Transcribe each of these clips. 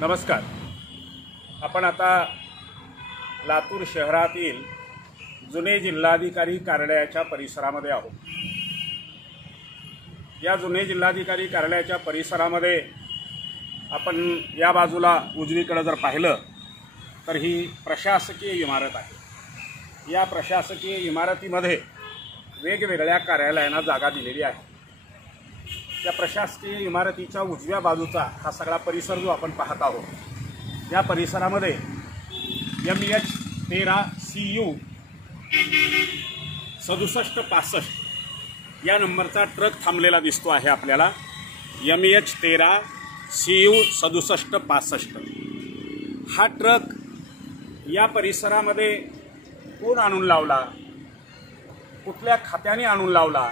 नमस्कार. आपण आता लातूर शहरातील जुने जिल्हाधिकारी कार्यालयाच्या परिसरामध्ये आहोत. या जुने जिल्हाधिकारी कार्यालयाच्या परिसरामध्ये आपण या बाजूला उजवीकडे जर पाहिलं तर ही प्रशासकीय इमारत आहे. या प्रशासकीय इमारतीमध्ये वेगवेगळ्या कार्यालयांना जागा दिलेली आहे. या प्रशासकीय इमारतीच्या उजव्या बाजूचा हा सगळा परिसर जो आपण पाहत आहोत, या परिसरामध्ये MH13CU 6765 या नंबरचा ट्रक थांबलेला दिसतो आहे आपल्याला. MH13CU 6765 हा ट्रक या परिसरामध्ये कोण आणून लावला, कुठल्या खात्याने आणून लावला,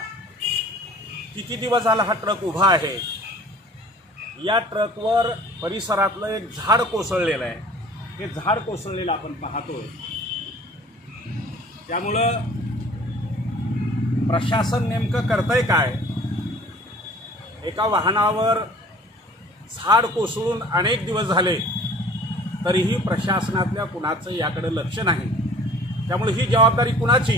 किती दिवस झाला हा ट्रक उभा आहे, या ट्रकवर परिसरातलं एक झाड कोसळलेलं आहे. हे झाड कोसळलेलं आपण पाहतोय. त्यामुळं प्रशासन नेमकं करतंय काय? एका वाहनावर झाड कोसळून अनेक दिवस झाले तरीही प्रशासनातल्या कुणाचं याकडे लक्ष नाही. त्यामुळे ही जबाबदारी कुणाची?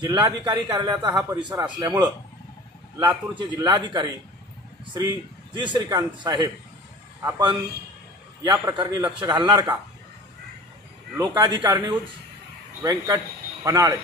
जिल्हाधिकारी कार्यालयाचा हा परिसर असल्यामुळं लातूरचे जिल्हाधिकारी श्री जी श्रीकांत साहेब आपण या प्रकरणी लक्ष घालणार का? लोकाधिकार न्यूज, व्यंकट पनाळे.